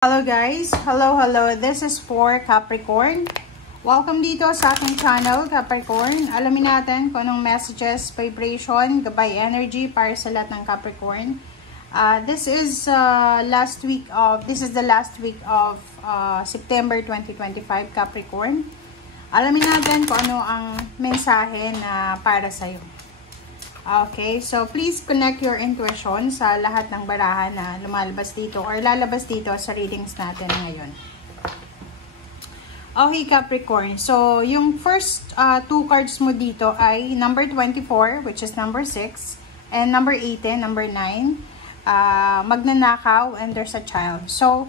Hello guys! Hello! This is for Capricorn. Welcome dito sa aking channel, Capricorn. Alamin natin kung anong messages, vibration, gabay energy para sa lahat ng Capricorn. This is the last week of September 2025, Capricorn. Alamin natin kung ano ang mensahe na para sa'yo. Okay, so please connect your intuition sa lahat ng barahan na lumalabas dito or lalabas dito sa readings natin ngayon. Okay, Capricorn. So, yung first two cards mo dito ay number 24, which is number 6, and number 18, number 9, magnanakaw, and there's a child. So,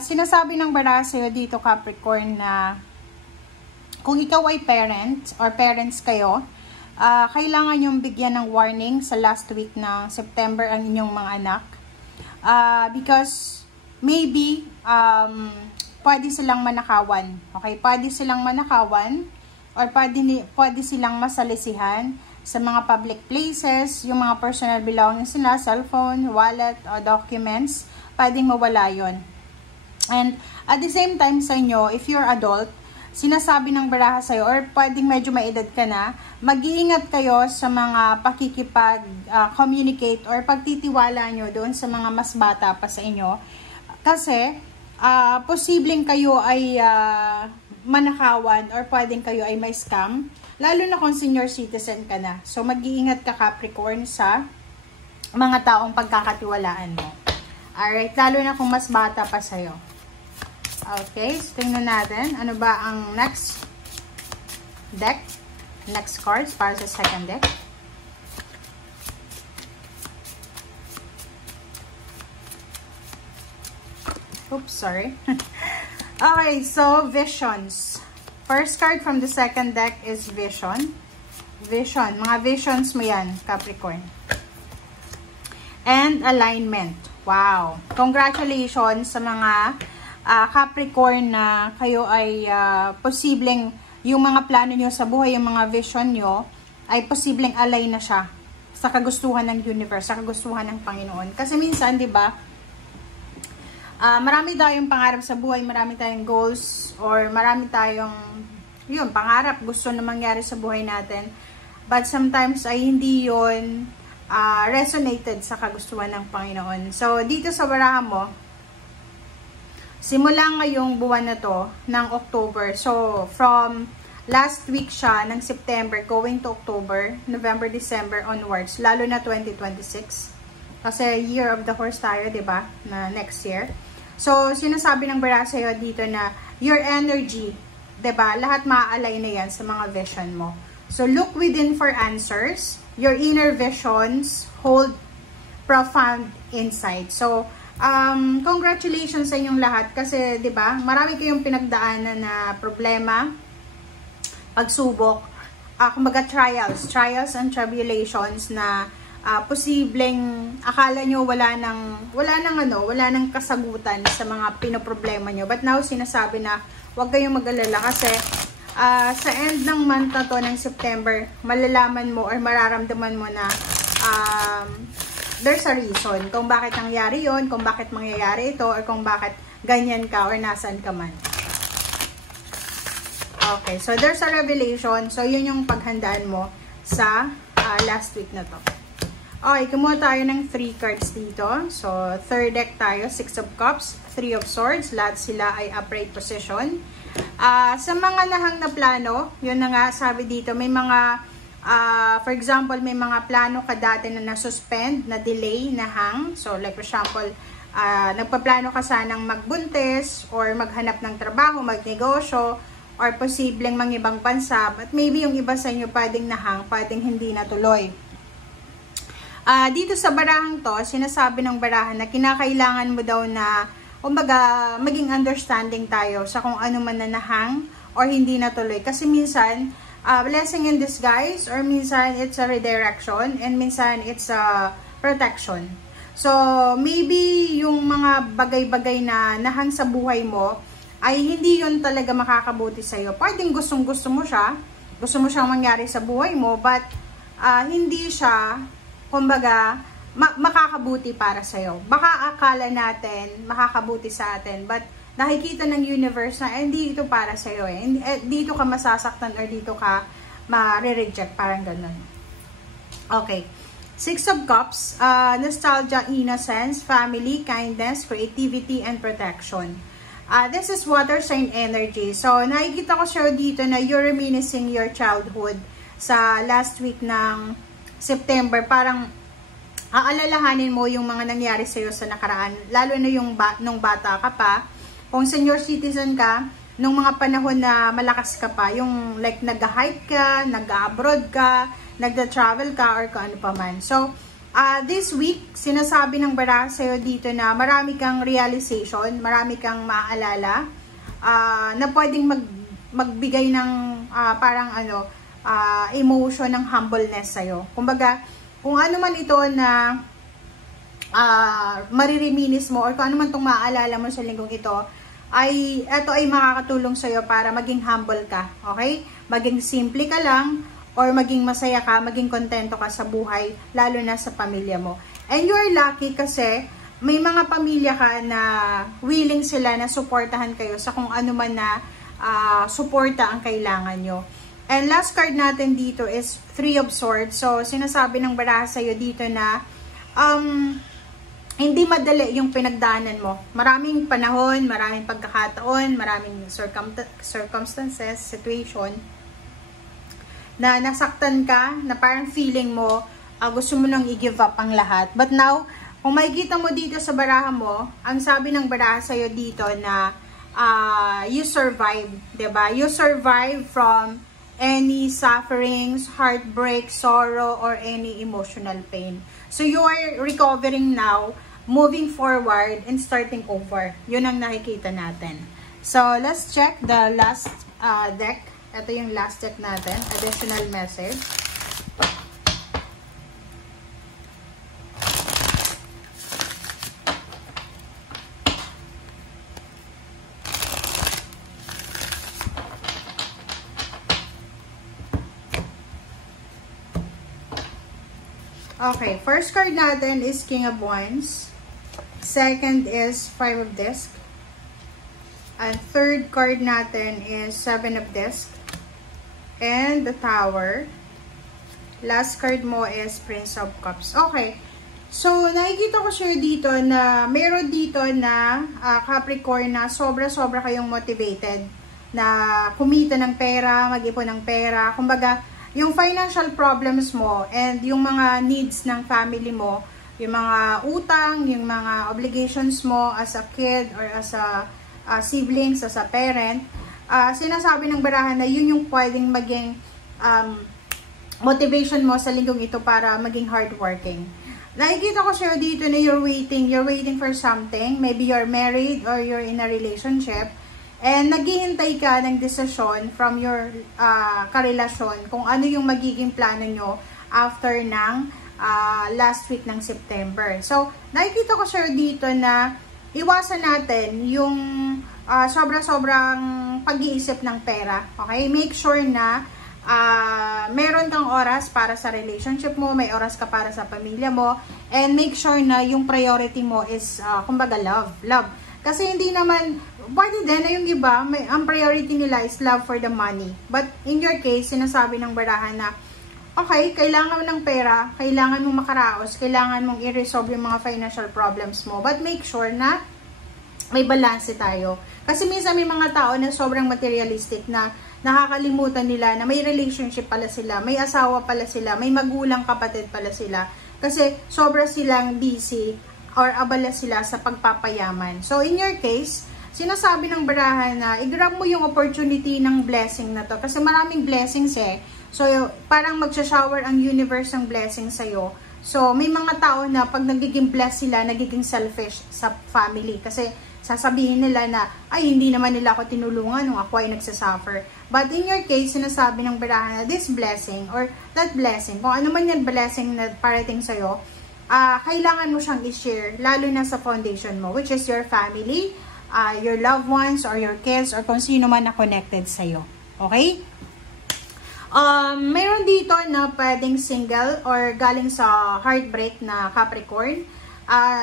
sinasabi ng baraha sa'yo dito, Capricorn, na kung ikaw ay parent or parents kayo, kailangan yung bigyan ng warning sa last week ng September ang inyong mga anak. Because maybe pwede silang manakawan. Okay? Pwede silang manakawan or pwede silang masalisihan sa mga public places, yung mga personal belongings nila, cellphone, wallet, o documents, pwedeng mawala yun. And at the same time sa inyo, if you're adult, sinasabi ng baraha sa'yo or pwedeng medyo maedad ka na, mag-iingat kayo sa mga pakikipag-communicate or pagtitiwala nyo doon sa mga mas bata pa sa inyo. Kasi, posibleng kayo ay manakawan or pwedeng kayo ay may scam, lalo na kung senior citizen ka na. So, mag-iingat ka, Capricorn, sa mga taong pagkakatiwalaan mo. Alright, lalo na kung mas bata pa sa'yo. Okay, so tingnan natin. Ano ba ang next deck? Next cards para sa second deck. Oops, sorry. Okay, so visions. First card from the second deck is vision. Vision. Mga visions mo yan, Capricorn. And alignment. Wow. Congratulations sa mga Capricorn na kayo ay posibleng yung mga plano nyo sa buhay, yung mga vision nyo ay posibleng align na siya sa kagustuhan ng universe, sa kagustuhan ng Panginoon. Kasi minsan, di ba, marami tayong pangarap sa buhay, marami tayong goals, or marami tayong pangarap, gusto na mangyari sa buhay natin. But sometimes ay hindi yun resonated sa kagustuhan ng Panginoon. So, dito sa baraha mo, simula ngayong buwan na to, ng October. So, from last week siya, ng September, going to October, November, December onwards, lalo na 2026. Kasi year of the horse tayo, diba? Na next year. So, sinasabi ng baraha sa'yo dito na your energy, diba? Lahat maaalay na yan sa mga vision mo. So, look within for answers. Your inner visions hold profound insight. So, congratulations sa inyong lahat kasi 'di ba? Marami kayong pinagdaanan na problema, pagsubok, kumbaga trials and tribulations na posibleng akala nyo wala nang kasagutan sa mga pinoproblema nyo. But now sinasabi na huwag kayong mag-alala kasi sa end ng month na to ng September, malalaman mo or mararamdaman mo na there's a reason kung bakit nangyari yon, kung bakit mangyayari ito, or kung bakit ganyan ka or nasaan ka man. Okay, so there's a revelation. So, yun yung paghandaan mo sa last week na to. Okay, kumuha tayo ng 3 cards dito. So, third deck tayo, 6 of Cups, 3 of Swords. Lahat sila ay upright position. Sa mga nahang na plano, yun na nga sabi dito, may mga for example, may mga plano ka dati na nasuspend, na delay, na hang. So, like for example, nagpaplano ka sanang magbuntis or maghanap ng trabaho, magnegosyo, or posibleng mangibang bansa. But maybe yung iba sa inyo pwedeng nahang, pwedeng hindi natuloy. Dito sa barahang to, sinasabi ng barahan na kinakailangan mo daw na, kumbaga, maging understanding tayo sa kung ano man na nahang or hindi natuloy. Kasi minsan, blessing in disguise, or minsan it's a redirection, and minsan it's a protection. So, maybe yung mga bagay-bagay na nahang sa buhay mo, ay hindi yun talaga makakabuti sa'yo. Pwedeng gustong-gusto mo siya, gusto mo siyang mangyari sa buhay mo, but hindi siya, kumbaga, makakabuti para sa'yo. Baka akala natin makakabuti sa atin, but nakikita ng universe na hindi ito para sa'yo dito ka masasaktan or dito ka ma-reject, parang ganun. Okay. Six of Cups, nostalgia, innocence, family, kindness, creativity, and protection. This is water sign energy. So, nakikita ko siya dito na you're reminiscing your childhood sa last week ng September. Parang aalalahanin mo yung mga nangyari sa'yo sa nakaraan, lalo na yung nung bata ka pa. Kung senior citizen ka, nung mga panahon na malakas ka pa, yung like nag-hike ka, nag-abroad ka, nagda-travel ka, or kung ano pa man. So, this week, sinasabi ng baraha sa'yo dito na marami kang realization, marami kang maaalala, na pwedeng magbigay ng parang emotion ng humbleness sa'yo. Kumbaga, kung ano man ito na maririminis mo or kung ano man itong maaalala mo sa linggong ito, ito ay makakatulong sa'yo para maging humble ka. Okay? Maging simple ka lang or maging masaya ka, maging kontento ka sa buhay, lalo na sa pamilya mo. And you're lucky kasi may mga pamilya ka na willing sila na suportahan kayo sa kung ano man na suporta ang kailangan nyo. And last card natin dito is Three of Swords. So, sinasabi ng baraha sa'yo dito na hindi madali yung pinagdaanan mo. Maraming panahon, maraming pagkakataon, maraming circumstances, situation na nasaktan ka, na parang feeling mo, gusto mo nang i-give up ang lahat. But now, kung makikita mo dito sa baraha mo, ang sabi ng baraha sa'yo dito na you survive, diba? You survive from any sufferings, heartbreak, sorrow, or any emotional pain. So, you are recovering now, moving forward, and starting over. Yun ang nakikita natin. So, let's check the last deck. Ito yung last deck natin. Additional message. Okay, first card natin is King of Wands. Second is Five of Discs. And third card natin is Seven of Discs. And the Tower. Last card mo is Prince of Cups. Okay, so nakikita ko siya dito na meron dito na Capricorn na sobra-sobra kayong motivated na kumita ng pera, mag-ipon ng pera. Kumbaga, yung financial problems mo and yung mga needs ng family mo, yung mga utang, yung mga obligations mo as a kid or as a siblings, as a parent, sinasabi ng barahan na yun yung pwedeng maging motivation mo sa linggong ito para maging hardworking. Nakikita ko siya dito na you're waiting for something. Maybe you're married or you're in a relationship. And naghihintay ka ng desisyon from your karelasyon kung ano yung magiging plano nyo after ng last week ng September. So, nakikita ko sir dito na iwasan natin yung sobra-sobrang pag-iisip ng pera. Okay? Make sure na meron kang oras para sa relationship mo, may oras ka para sa pamilya mo, and make sure na yung priority mo is, kumbaga, love. Kasi hindi naman, pwede din na yung iba, ang priority nila is love for the money. But in your case, sinasabi ng barahan na, okay, kailangan mo ng pera, kailangan mong makaraos, kailangan mong i-resolve yung mga financial problems mo. But make sure na may balance tayo. Kasi minsan may mga tao na sobrang materialistic na nakakalimutan nila na may relationship pala sila, may asawa pala sila, may magulang kapatid pala sila. Kasi sobra silang busy or abala sila sa pagpapayaman. So, in your case, sinasabi ng barahan na i-grab mo yung opportunity ng blessing na to. Kasi maraming blessings eh. So, parang magsha-shower ang universe ng blessing sa'yo. So, may mga tao na pag nagiging blessed sila, nagiging selfish sa family. Kasi sasabihin nila na, ay, hindi naman nila ako tinulungan nung ako ay nagsasuffer. But in your case, sinasabi ng barahan na this blessing or that blessing, kung ano man yung blessing na parating sa'yo, kailangan mo siyang i-share, lalo na sa foundation mo, which is your family, your loved ones, or your kids, or kung sino man na connected sa'yo. Okay? Mayroon dito na pwedeng single or galing sa heartbreak na Capricorn.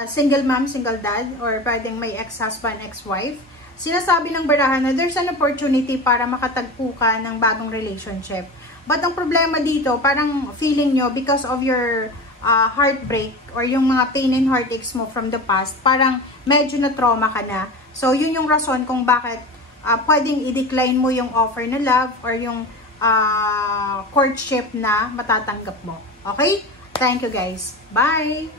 Single mom, single dad, or pwedeng may ex-husband, ex-wife. Sinasabi ng barahan na there's an opportunity para makatagpo ka ng bagong relationship. But ang problema dito, parang feeling nyo because of your heartbreak or yung mga pain and heartaches mo from the past, parang medyo na trauma ka na. So, yun yung rason kung bakit pwedeng i-decline mo yung offer na love or yung courtship na matatanggap mo. Okay? Thank you guys. Bye!